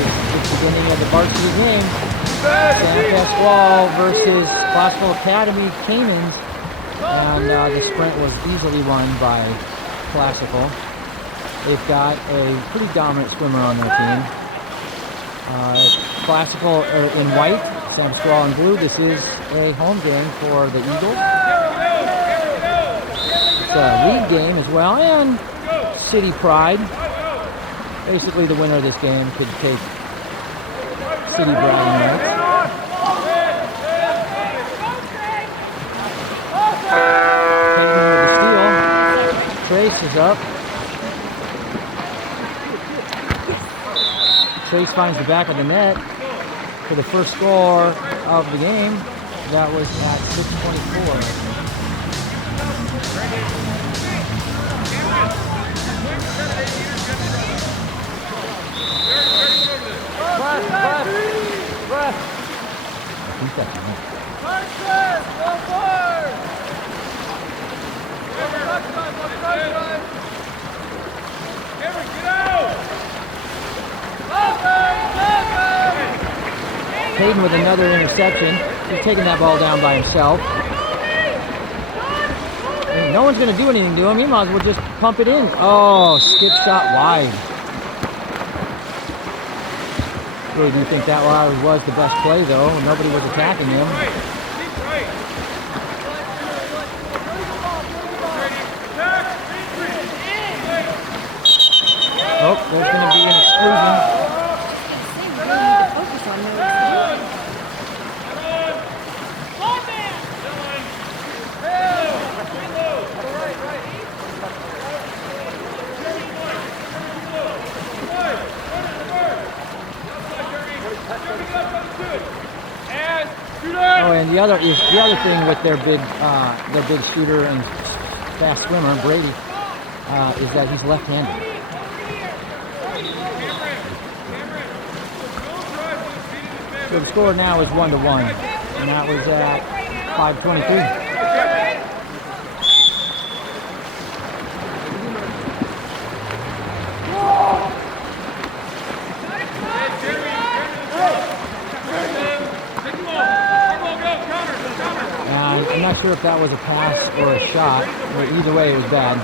It's the beginning of the varsity game. San Pasqual versus Pasqual Academy Caimans. And the sprint was easily won by Classical. They've got a pretty dominant swimmer on their team. Classical in white, San Pasqual in blue. This is a home game for the Eagles. It's a league game as well, and city pride. Basically, the winner of this game could take city bragging rights. Caimans with the steal. Trace is up. Trace finds the back of the net for the first score of the game. That was at 6:24. I think that's enough. Hayden with another interception. He's taking that ball down by himself. And no one's going to do anything to him. He might as well just pump it in. Oh, skip shot wide. Really didn't think that was the best play, though. Nobody was attacking him. Oh, there's going to be an exclusion. Oh, and the other thing with their big shooter and fast swimmer Brady is that he's left-handed. So the score now is 1-1, and that was at 5:23. I'm not sure if that was a pass or a shot, but either way it was bad.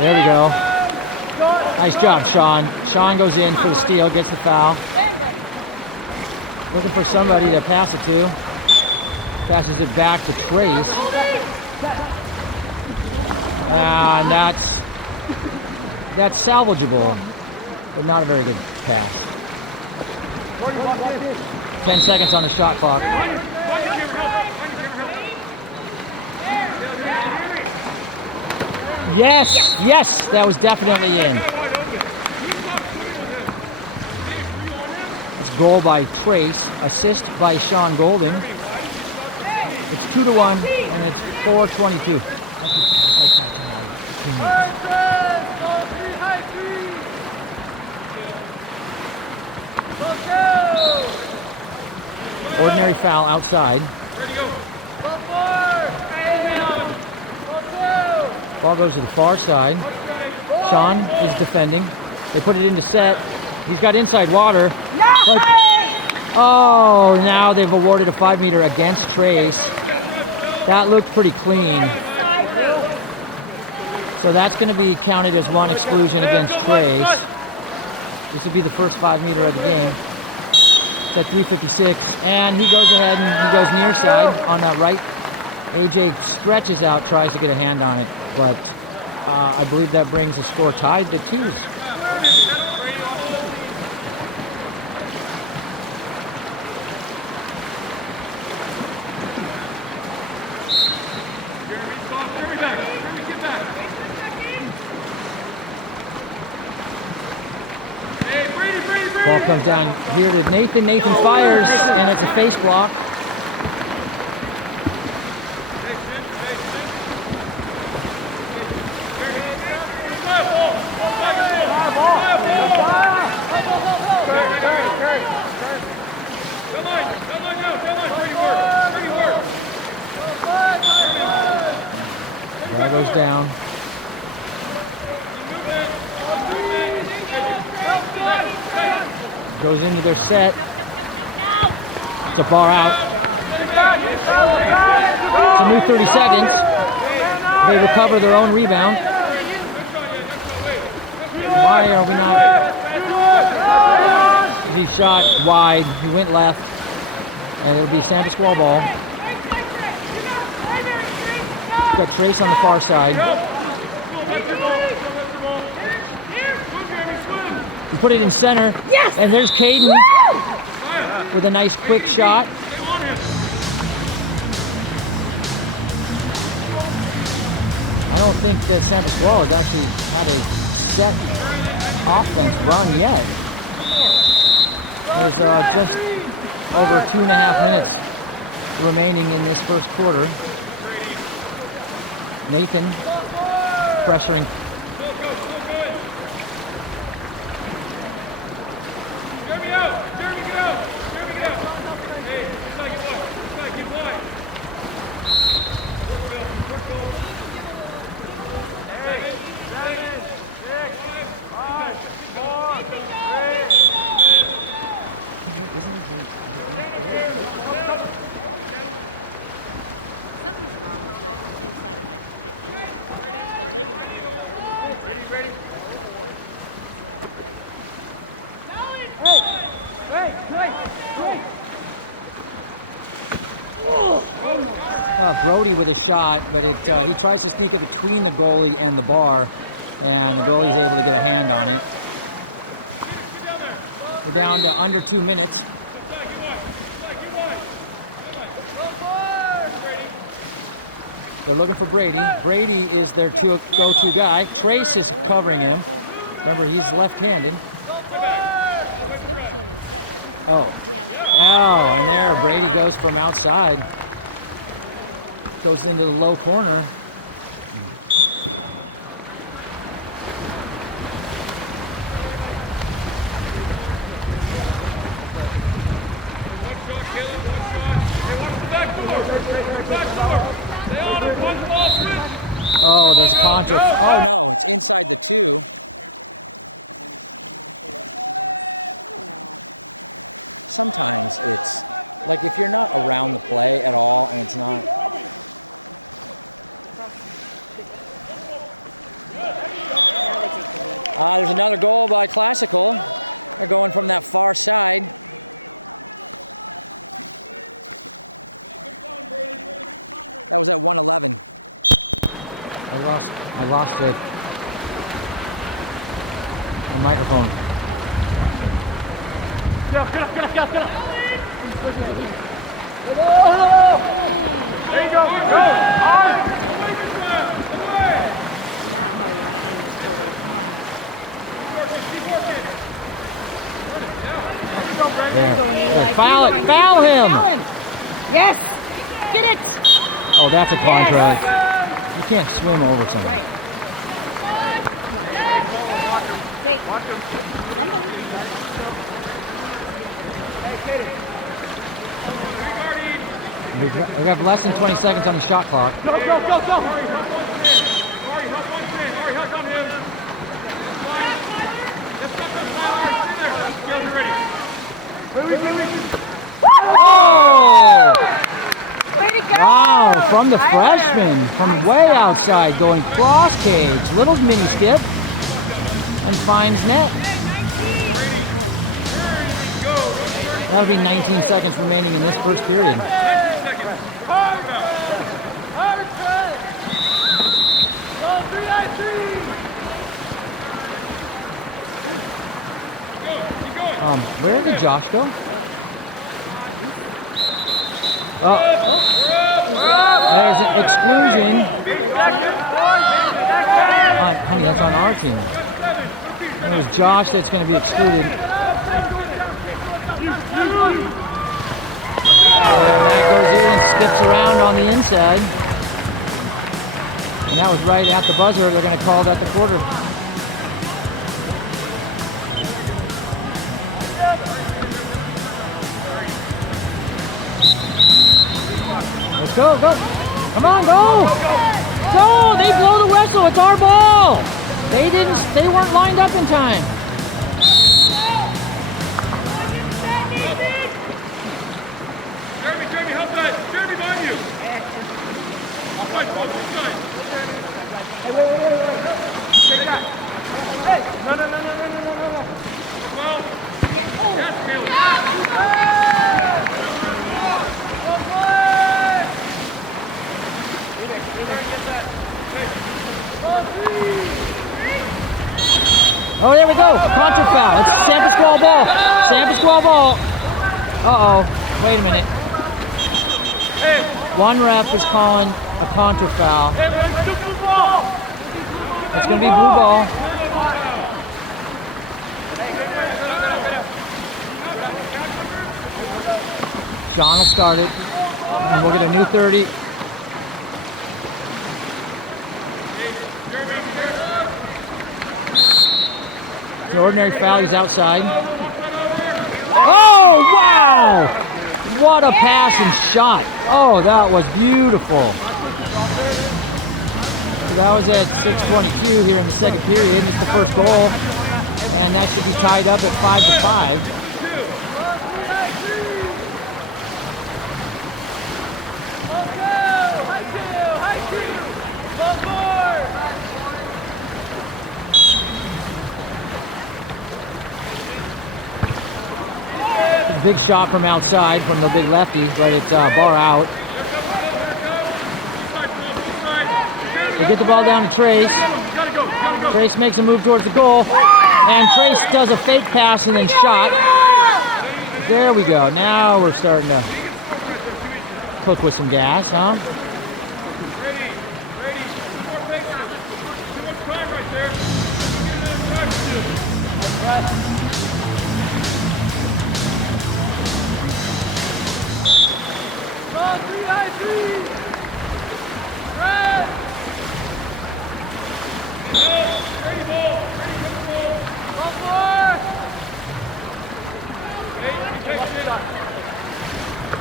There we go. Nice job, Sean. Sean goes in for the steal, gets the foul. Looking for somebody to pass it to. Passes it back to Trace. And that's salvageable, but not a very good pass. 10 seconds on the shot clock. Yes, yes, that was definitely in. Goal by Trace, assist by Sean Golding. It's 2-1, and it's 4:22. Ordinary foul outside. Ball goes to the far side. Sean is defending. They put it into set. He's got inside water. But, oh, now they've awarded a 5-meter against Trace. That looked pretty clean. So that's going to be counted as one exclusion against Trace. This would be the first 5-meter of the game. That's 3:56. And he goes ahead and he goes near side on that right. AJ stretches out, tries to get a hand on it. But I believe that brings the score tied to 2. Ball comes down here to Nathan. Nathan fires, and it's a face block. goes down. Goes into their set. It's a bar out. It's a new 30 seconds. They recover their own rebound. Why are we not? He shot wide. He went left. And it'll be San Pasqual ball. Got Trace on the far side. We put it in center. Yes! And there's Caden with a nice quick shot. I don't think that San Pasqual has actually had a set offense run yet. There's just over 2.5 minutes remaining in this first quarter. Nathan pressuring. Jeremy out! Jeremy get out! Jeremy get out! Hey, get wide. Brody with a shot, but he tries to sneak it between the goalie and the bar, and the goalie's able to get a hand on it. We're down to under 2 minutes. They're looking for Brady. Brady is their go-to guy. Trace is covering him. Remember, he's left-handed. Oh, and there Brady goes from outside. Goes into the low corner. Oh, there's contact. Oh. I lost the microphone. Get up. There you go. Go. Foul him. Yes. Get it. Oh, that's a contract. You can't swim over something. Watch him. We have less than 20 seconds on the shot clock. Go. Ari, help on him. Let's stop this foul. Ari, stay there. Skills are ready. Oh! Way to go! Wow, from the freshman, from way outside, going cross cage, little mini skip, and finds net. That'll be 19 seconds remaining in this first period. 19 seconds. Go 3-on-3. Keep going. Where did Josh go? Oh, there's an exclusion. Honey, that's on our team. It was Josh that's going to be excluded. That goes in and skips around on the inside. And that was right at the buzzer. They're going to call that the quarter. Let's go. Come on, go! No, they blow the whistle. It's our ball. They weren't lined up in time. Jeremy, help that. Jeremy, behind you. Offside, Paul, offside. Hey, wait. Take that. Hey, no. Well, yes, Caleb. Oh, there we go. Contra foul. It's San Pasqual ball. San Pasqual ball. Uh-oh. Wait a minute. One ref is calling a contra foul. Hey, let's do blue ball. It's going to be blue ball. John will start it. And we'll get a new 30. The ordinary foul, he's outside. Oh, wow! What a pass and shot. Oh, that was beautiful. So that was at 6:22 here in the second period. It's the first goal. And that should be tied up at 5-5. Big shot from outside from the big lefty, but it's bar out. They get the ball down to Trace. Trace makes a move towards the goal. And Trace does a fake pass and then shot. There we go. Now we're starting to cook with some gas, huh? Ready. Two more pictures. Too much time right there. Get another drive to do.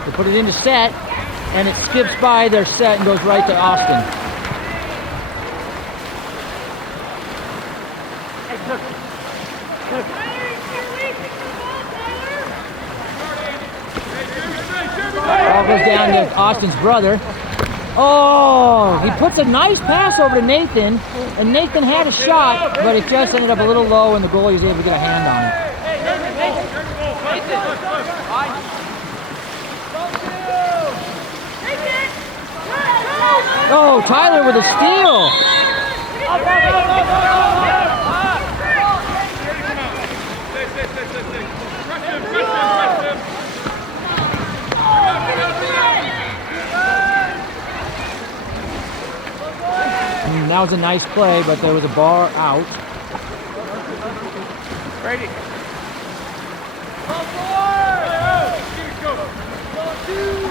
They put it into set, and it skips by their set and goes right to Austin. Ball goes down to Austin's brother. Oh, he puts a nice pass over to Nathan, and Nathan had a shot, but it just ended up a little low, and the goalie was able to get a hand on it. Oh, Tyler with a steal. That was a nice play, but there was a bar out. Ready.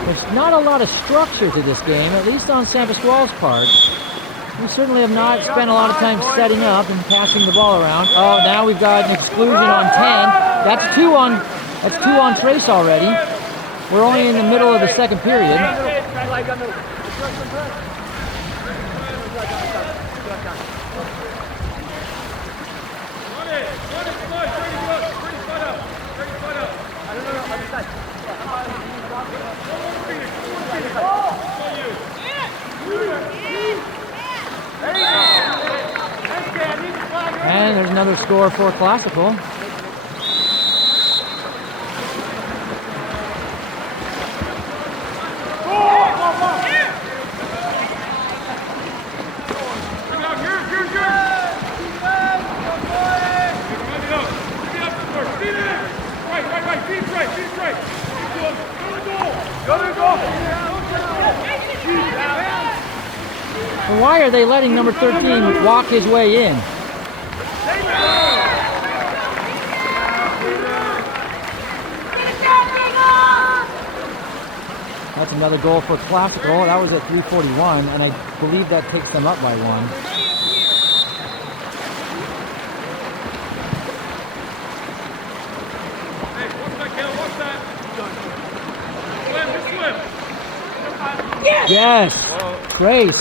There's not a lot of structure to this game, at least on San Pasqual's part. We certainly have not spent a lot of time setting up and passing the ball around. Oh, now we've got an exclusion on 10. That's two on Trace already. We're only in the middle of the second period. And there's another score for Classical. Why are they letting number 13 walk his way in? That's another goal for Classical. That was at 3:41, and I believe that takes them up by one. Hey, Yes! Grace.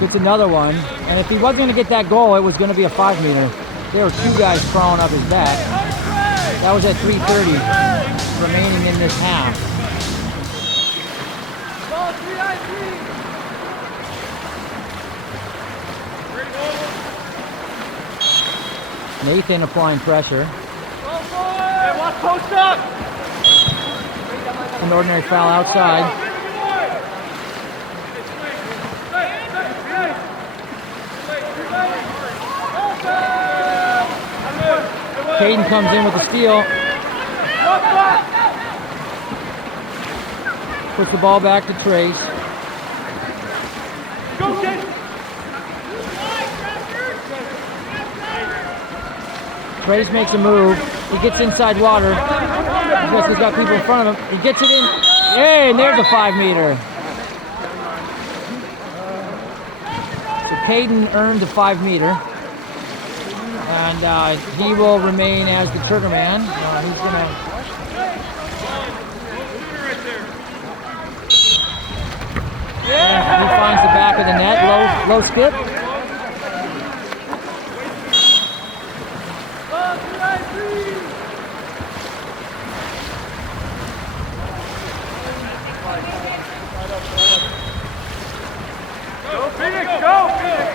Gets another one. And if he wasn't going to get that goal, it was going to be a 5 meter. There were two guys crawling up his back. That was at 3:30 remaining in this half. Nathan applying pressure. Hey, watch post up. An ordinary foul outside. Caden comes in with the steal. Puts the ball back to Trace. Go, Caden. Trace makes a move. He gets inside water. He's got people in front of him. He gets it in. Hey, and there's a 5 meter. So Caden earned the 5 meter. And he will remain as the trigger man. He's going to... He finds the back of the net. Low skip. Go, Phoenix, go, Phoenix.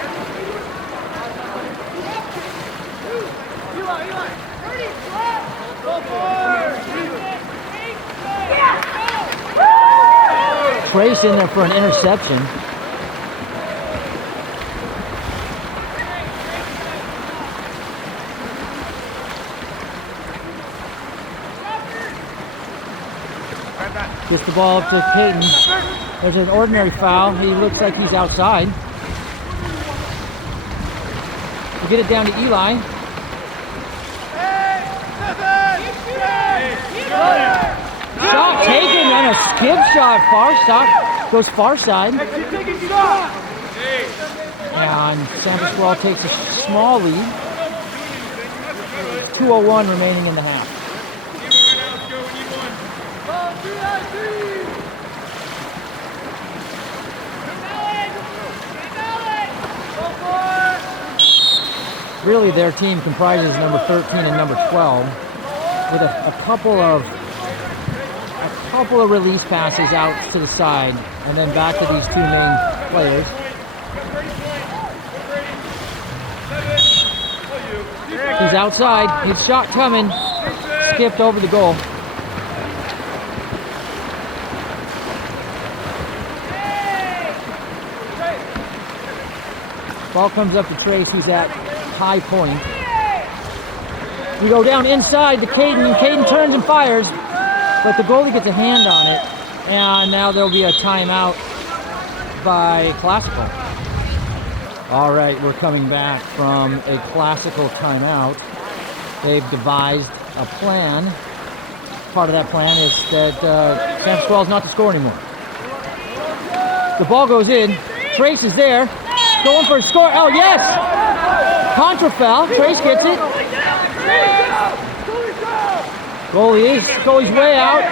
Trace in there for an interception. Gets the ball up to Caden. There's an ordinary foul. He looks like he's outside. We get it down to Eli. Shot taken and a skip shot. Goes far side. And San Pasqual takes a small lead. 2:01 remaining in the half. Really, their team comprises number 13 and number 12, with a couple of release passes out to the side, and then back to these two main players. He's outside. His shot coming. Skipped over the goal. Ball comes up to Trace, who's at high point. We go down inside to Caden, and Caden turns and fires, but the goalie gets a hand on it, and now there'll be a timeout by Classical. All right, we're coming back from a Classical timeout. They've devised a plan. Part of that plan is that San Pasqual is not to score anymore. The ball goes in. Trace is there. Going for a score. Oh, yes! Contra foul. Trace gets it. Goalie's way out.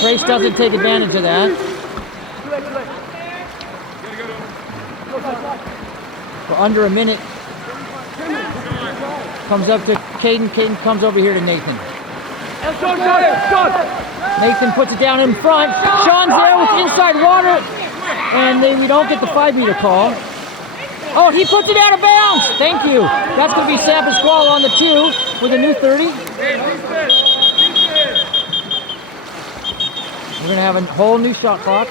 Trace doesn't take advantage of that. For under a minute. Comes up to Caden. Caden comes over here to Nathan. Nathan puts it down in front. Sean's there with inside water. And then we don't get the 5-meter call. Oh, he puts it out of bounds. Thank you. That's going to be San Pasqual on the 2 with a new 30. We're going to have a whole new shot clock.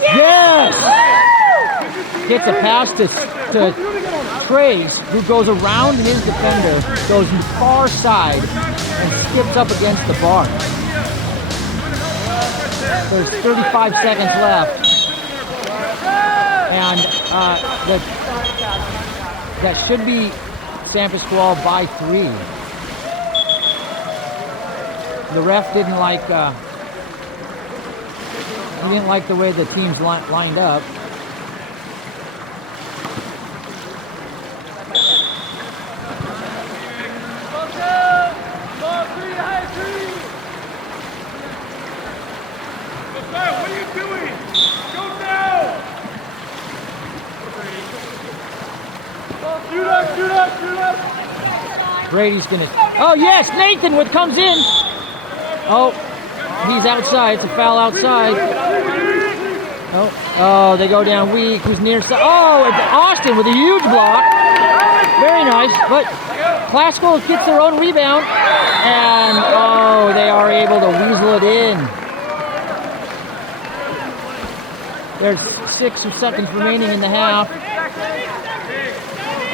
Yes! Gets a pass to Trace, who goes around his defender, goes far side, and skips up against the bar. There's 35 seconds left. And that should be San Pasqual by 3. The ref didn't like the way the teams lined up. doing? Go now! Shoot up, shoot up, shoot up. Brady's gonna. Oh yes, Nathan comes in. Oh, he's outside. It's a foul outside. Oh, they go down weak. Who's near side? Oh, it's Austin with a huge block. Very nice, but Pasqual gets their own rebound, and oh, they are able to weasel it in. There's 6 seconds remaining in the half,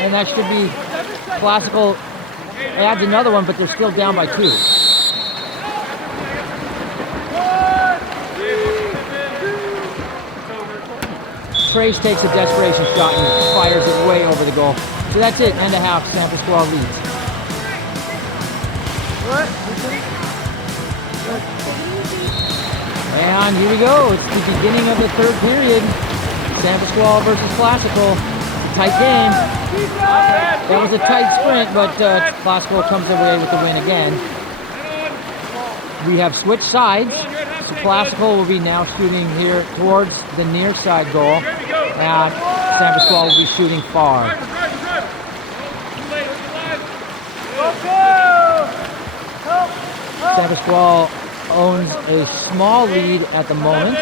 and that should be Pasqual adds another one, but they're still down by 2. Trace takes a desperation shot and fires it way over the goal. So that's it, end of half, San Pasqual leads. And here we go, it's the beginning of the 3rd period. San Pasqual versus Classical. Tight game. That was a tight sprint, but Pasqual comes away with the win again. We have switched sides. So Classical will be now shooting here towards the near side goal, and San Pasqual will be shooting far. San Pasqual owns a small lead at the moment.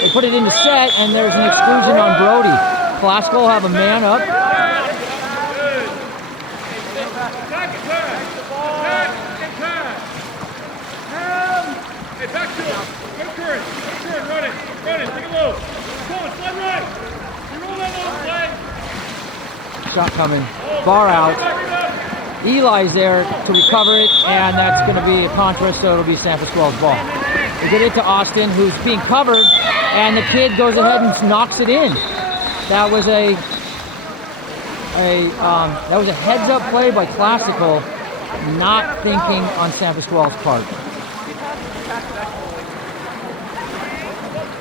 They put it into set, and there's an exclusion on Brody. Pasqual will have a man up. Hey, back to him. Go current. Run it. Take a load. Come on, slide right. You roll that low flag. Shot coming. Bar out. Eli's there to recover it, and that's going to be a contra, so it'll be San Pasqual's ball. They get it to Austin, who's being covered, and the kid goes ahead and knocks it in. That was a heads-up play by Classical, not thinking on San Pasqual's part.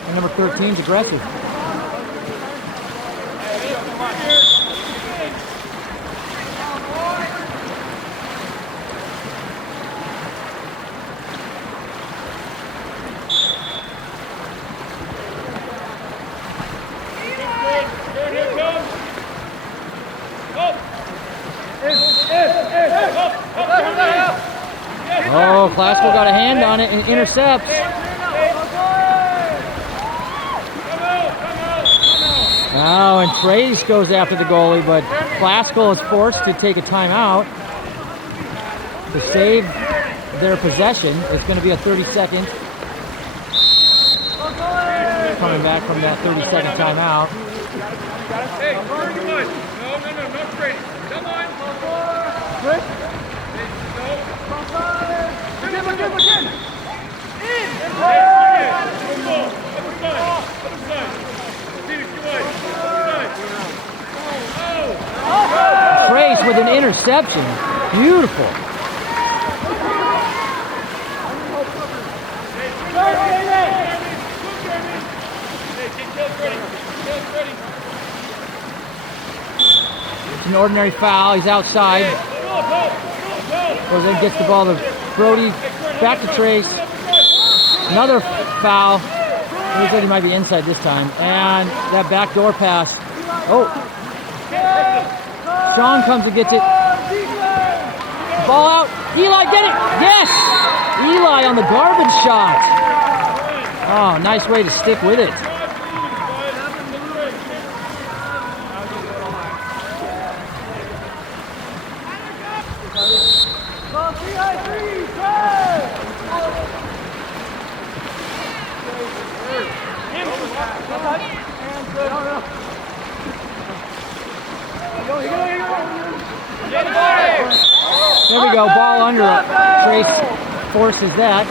And number 13 is aggressive. Oh, Pasqual got a hand on it and intercepts. Now, and Trace goes after the goalie, but Pasqual is forced to take a timeout to save their possession. It's going to be a 30-second. Coming back from that 30-second timeout. Hey, where you want? No, not Brady. Come on. Chris? Again. In. Trace with an interception. Beautiful. It's an ordinary foul. He's outside. Or then gets the ball to Brody. Back to Trace. Another foul. Looks like he might be inside this time. And that backdoor pass. Oh. John comes and gets it. Ball out. Eli, get it. Yes! Eli on the garbage shot. Oh, nice way to stick with it. There we go, ball under. Trace forces that.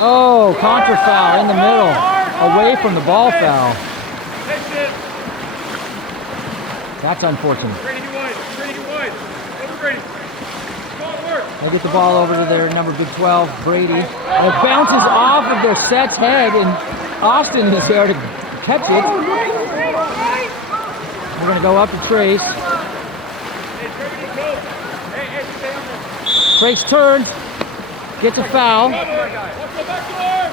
Oh, contra foul in the middle, away from the ball foul. That's unfortunate. They get the ball over to their number 12, Brady. And it bounces off of their set's head, and Austin is there to catch it. We're going to go up to Trace. Trace turns. Gets a foul. Watch the back door.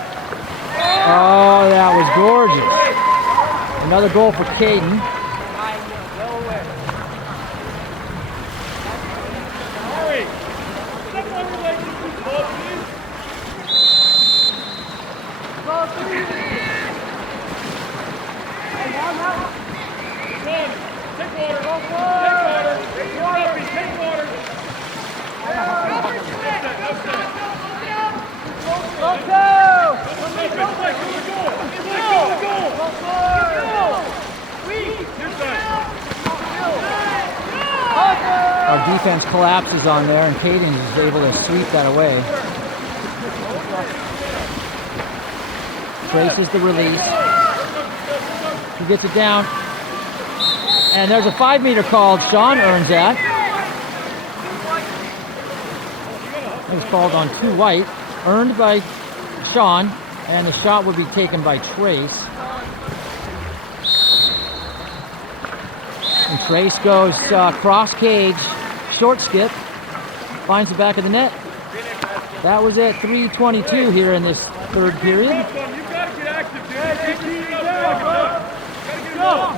Oh, that was gorgeous. Another goal for Caden. Hurry. Step on your legs and push the ball, please. Come on. Take water. Take water. Take water. Take water. Our defense collapses on there, and Caden is able to sweep that away. Traces the release. He gets it down. And there's a 5-meter called. Sean earns that. He's called on 2 white. Earned by Sean, and the shot would be taken by Trace. And Trace goes cross cage, short skip, finds the back of the net. That was it, 3:22 here in this third period. You've got to get active, dude. Gotta get it up.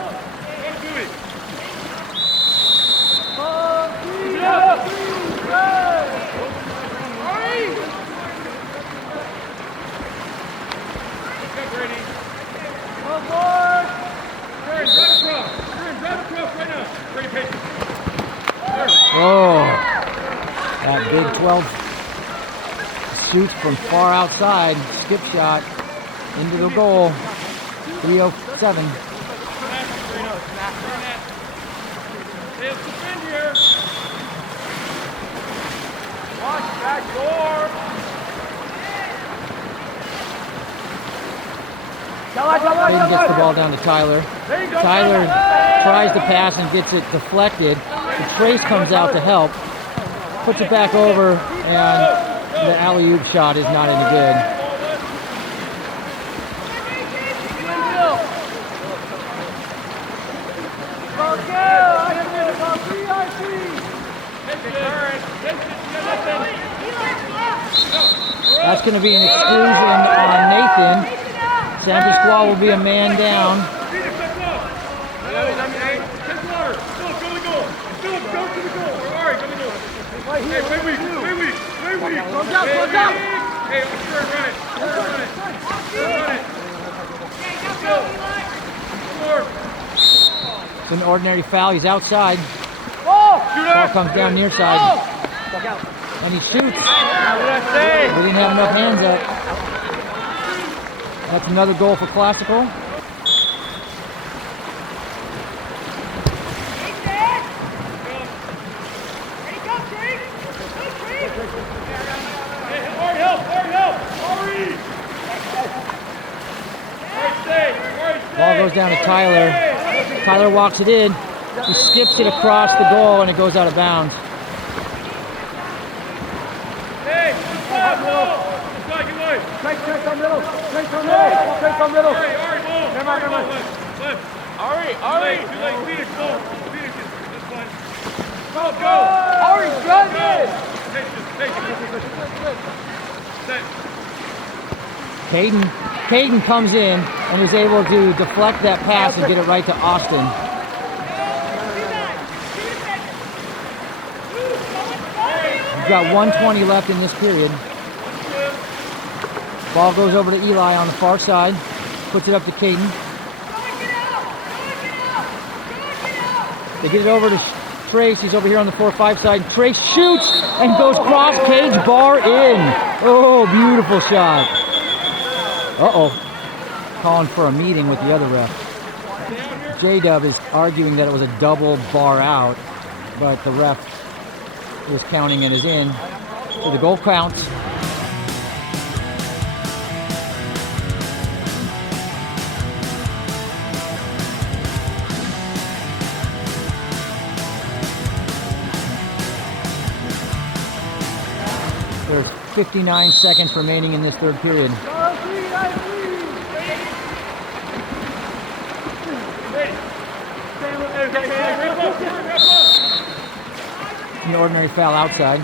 Don't do it. Get ready. Turn, drive across. Turn, drive across right now. Ready, patient. Oh, that big 12 shoots from far outside, skip shot into the goal, 3:07. Hey, let's defend here. Watch back door. Hayden gets the ball down to Tyler. Tyler tries to pass and gets it deflected. The Trace comes out to help, puts it back over, and the alley-oop shot is not any good. That's going to be an exclusion on Nathan. San Pasqual will be a man down. Take water. Philip, go to the goal. Philip, go to the goal. All right, go to the goal. Hey, play weak. Close out. Hey, sure, run it. It's an ordinary foul. He's outside. Ball. Ball comes down near side. And he shoots. What did I say? We didn't have enough hands up. That's another goal for Classical. Ball goes down to Tyler. Tyler walks it in. He skips it across the goal and it goes out of bounds. Hey, Straight on middle. Ari. Too late. Phoenix, go. Phoenix, this one. Go. Ari's good. Take it. Caden comes in and is able to deflect that pass and get it right to Austin. We've got 1:20 left in this period. Ball goes over to Eli on the far side. Puts it up to Caden. They get it over to Trace. He's over here on the 4-5 side. Trace shoots and goes cross cage, bar in. Oh, beautiful shot. Uh-oh. Calling for a meeting with the other ref. J-Dub is arguing that it was a double bar out, but the ref was counting it as in. So the goal counts. There's 59 seconds remaining in this third period. An ordinary foul outside.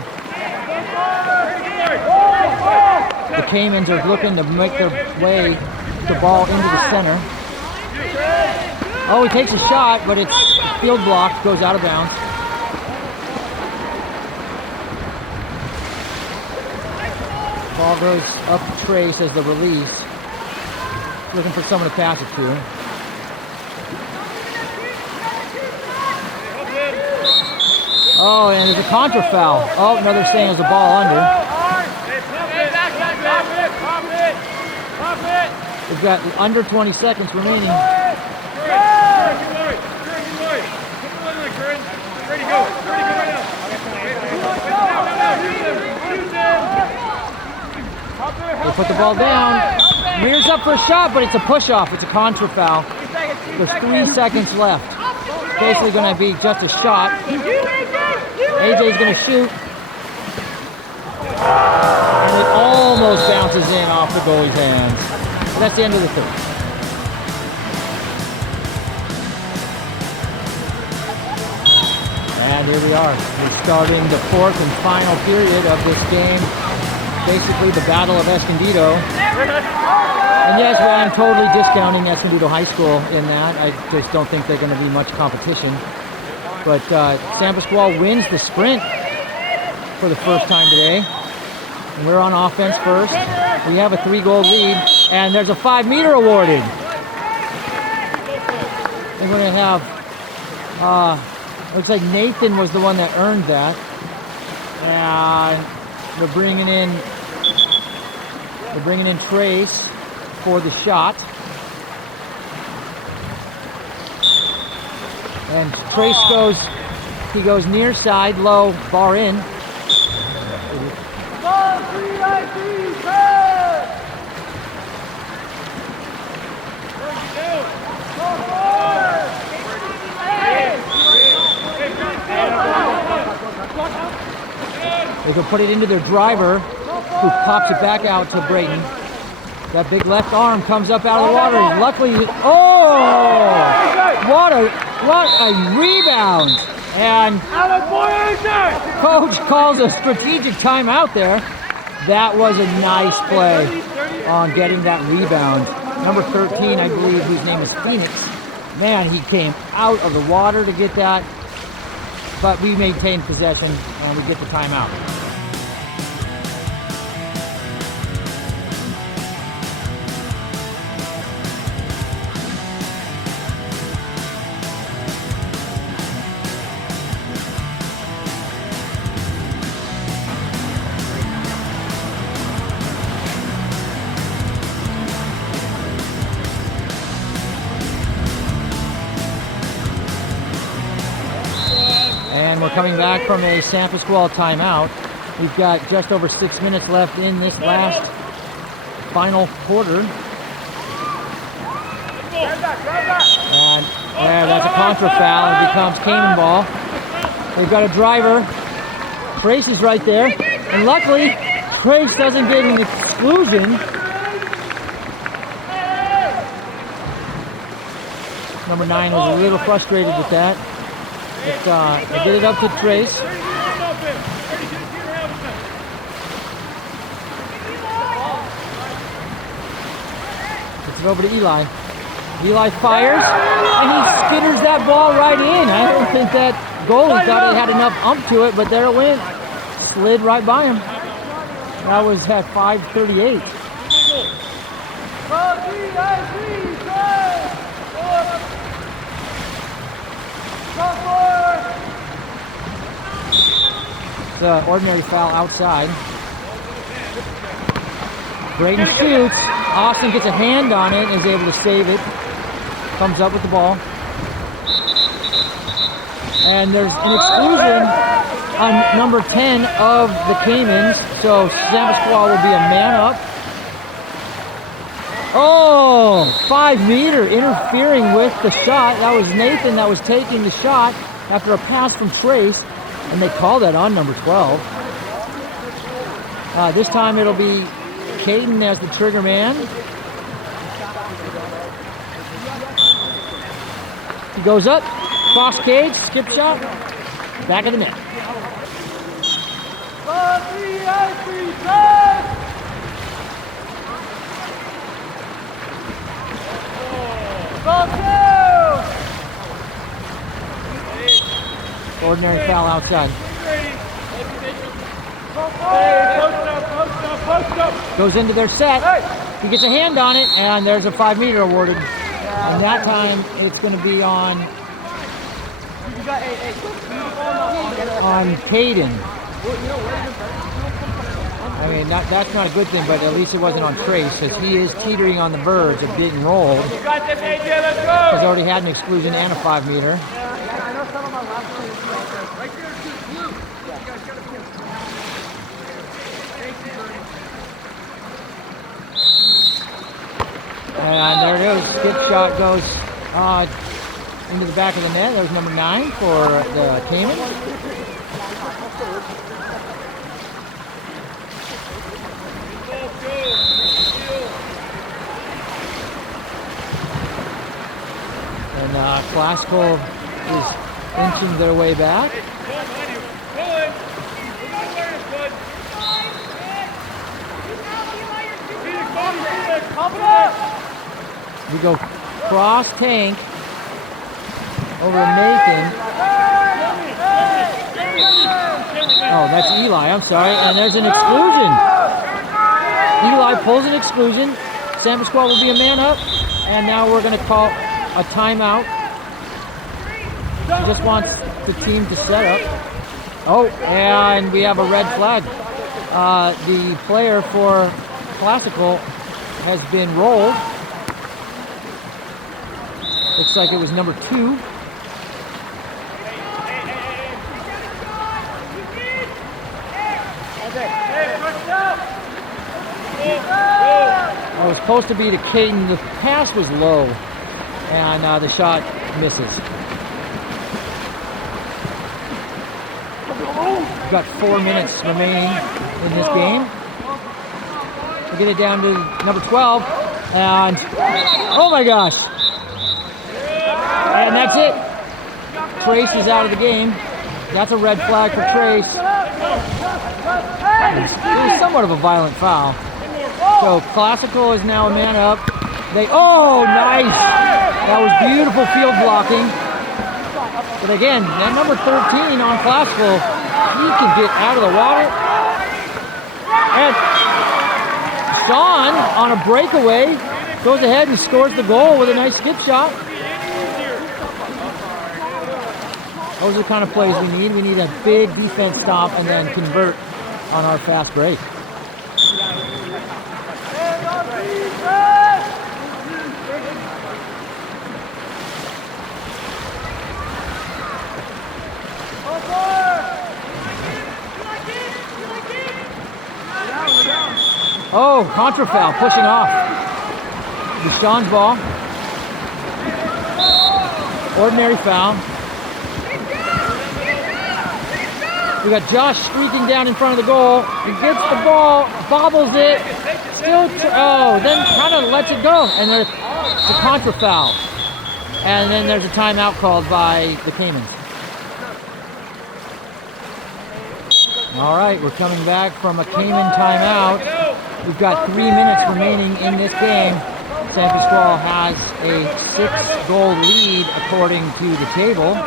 The Caimans are looking to make their way the ball into the center. Oh, he takes a shot, but it's field blocked, goes out of bounds. Ball goes up to Trace as the release. Looking for someone to pass it to. Oh, and there's a contra foul. Oh, another saying is a ball under. We've got under 20 seconds remaining. They put the ball down. Rears up for a shot, but it's a push-off. It's a contra foul. There's 3 seconds left. Basically going to be just a shot. AJ's going to shoot. And it almost bounces in off the goalie's hands. But that's the end of the third. And here we are. We're starting the fourth and final period of this game. Basically the Battle of Escondido. And yes, well, I'm totally discounting Escondido High School in that. I just don't think they're going to be much competition. But San Pasqual wins the sprint for the first time today. And we're on offense first. We have a 3-goal lead, and there's a 5-meter awarded. And we're going to have, looks like Nathan was the one that earned that. And we're bringing in Trace for the shot. And Trace goes near side, low, bar in. They can put it into their driver, who pops it back out to Brayton. That big left arm comes up out of the water. Luckily, oh! What a rebound! And coach calls a strategic timeout there. That was a nice play on getting that rebound. Number 13, I believe, whose name is Phoenix. Man, he came out of the water to get that. But we maintain possession and we get the timeout. And we're coming back from a San Pasqual timeout. We've got just over 6 minutes left in this last final quarter. And that's a contra foul. It becomes Caiman ball. They've got a driver. Trace is right there. And luckily, Trace doesn't get an exclusion. Number 9 was a little frustrated with that. They get it up to Trace. Gets it over to Eli. Eli fires, and he skitters that ball right in. I don't think that goalie thought it had enough ump to it, but there it went. Slid right by him. That was at 5:38. The ordinary foul outside. Braden shoots. Austin gets a hand on it and is able to save it. Comes up with the ball. And there's an exclusion on number 10 of the Caimans. So San Pasqual will be a man up. Oh, 5-meter interfering with the shot. That was Nathan that was taking the shot after a pass from Trace. And they call that on number 12. This time it'll be Caden as the trigger man. He goes up, cross cage, skip shot, back of the net. Ordinary foul outside. Goes into their set. He gets a hand on it, and there's a 5 meter awarded. And that time, it's going to be on Caden. I mean, that's not a good thing, but at least it wasn't on Trace, because he is teetering on the verge of getting rolled. You got this, AJ, let's go! He's already had an exclusion and a 5 meter. And there it goes. Skip shot goes into the back of the net. There's number 9 for the Caimans. And Pasqual is inching their way back. We go cross tank over Nathan. Oh, that's Eli, I'm sorry. And there's an exclusion. Eli pulls an exclusion. San Pasqual will be a man up. And now we're going to call a timeout. He just wants the team to set up. Oh, and we have a red flag. The player for Classical has been rolled. Looks like it was number 2. It was supposed to be to Caden. The pass was low, and the shot misses. We've got 4 minutes remaining in this game. We get it down to number 12, and oh my gosh! And that's it. Trace is out of the game. That's a red flag for Trace. It was somewhat of a violent foul. So Classical is now a man up. Oh, nice! That was beautiful field blocking. But again, that number 13 on Classical, he can get out of the water. And Sean, on a breakaway, goes ahead and scores the goal with a nice skip shot. Those are the kind of plays we need. We need a big defense stop and then convert on our fast break. Oh, contra foul, pushing off. Deshaun's ball. Ordinary foul. We got Josh streaking down in front of the goal. He gets the ball, bobbles it. Then kind of lets it go. And there's the contra foul. And then there's a timeout called by the Caimans. All right, we're coming back from a Caiman timeout. We've got 3 minutes remaining in this game. San Pasqual has a 6-goal lead according to the table.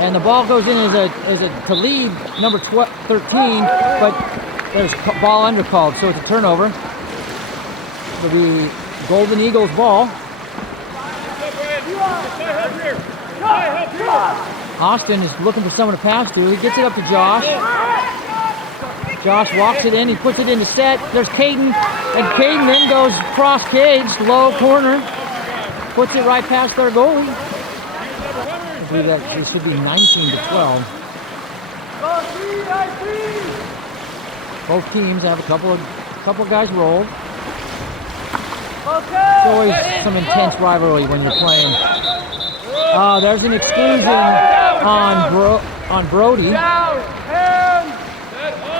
And the ball goes in to lead number 13, but there's ball undercalled, so it's a turnover. It'll be Golden Eagles ball. Austin is looking for someone to pass to. He gets it up to Josh. Josh walks it in. He puts it in the set. There's Caden. And Caden then goes cross cage, low corner. Puts it right past their goalie. I believe that it should be 19-12. Both teams have a couple of guys rolled. It's always some intense rivalry when you're playing. There's an exclusion on Brody.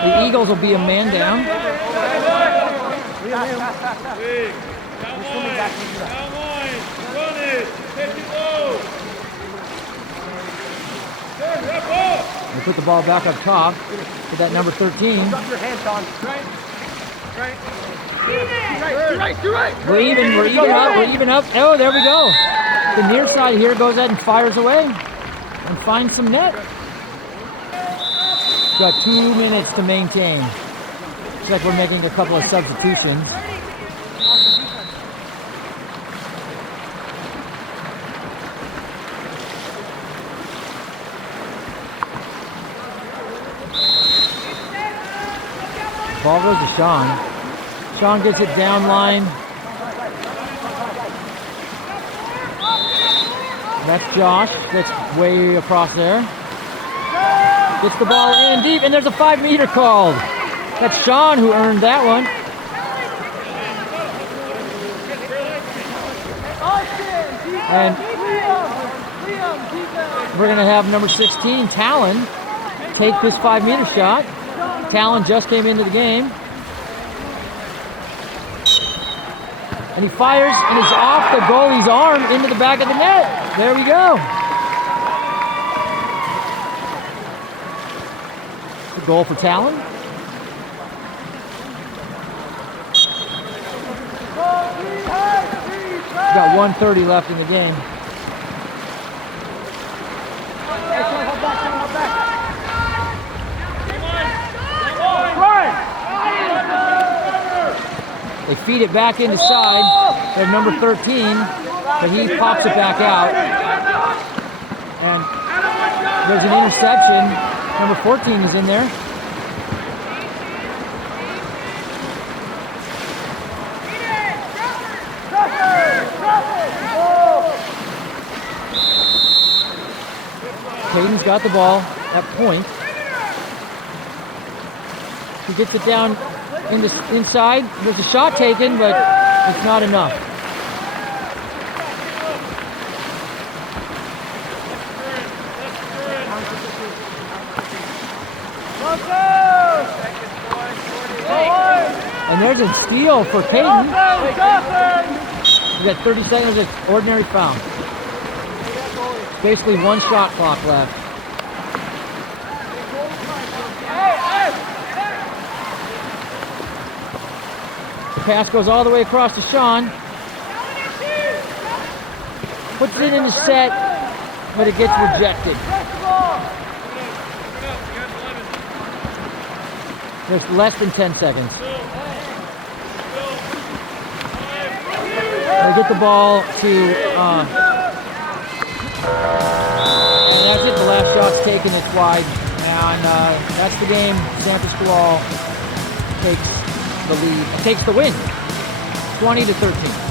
The Eagles will be a man down. They put the ball back up top to that number 13. We're even up. Oh, there we go. The near side here goes ahead and fires away and finds some net. Got 2 minutes to maintain. Looks like we're making a couple of substitutions. Ball goes to Sean. Sean gets it down line. That's Josh. That's way across there. Gets the ball in deep, and there's a 5 meter called. That's Sean who earned that one. And we're going to have number 16, Talon, take this 5 meter shot. Talon just came into the game. And he fires, and it's off the goalie's arm into the back of the net. There we go. The goal for Talon. Got 1:30 left in the game. They feed it back into side. They have number 13, but he pops it back out. And there's an interception. Number 14 is in there. Caden's got the ball at point. He gets it down inside. There's a shot taken, but it's not enough. And there's a steal for Caden. He's got 30 seconds of ordinary foul. Basically 1 shot clock left. The pass goes all the way across to Sean. Puts it in the set, but it gets rejected. There's less than 10 seconds. They get the ball to, and that's it. The last shot's taken. It's wide. And that's the game. San Pasqual takes the lead, takes the win, 20-13.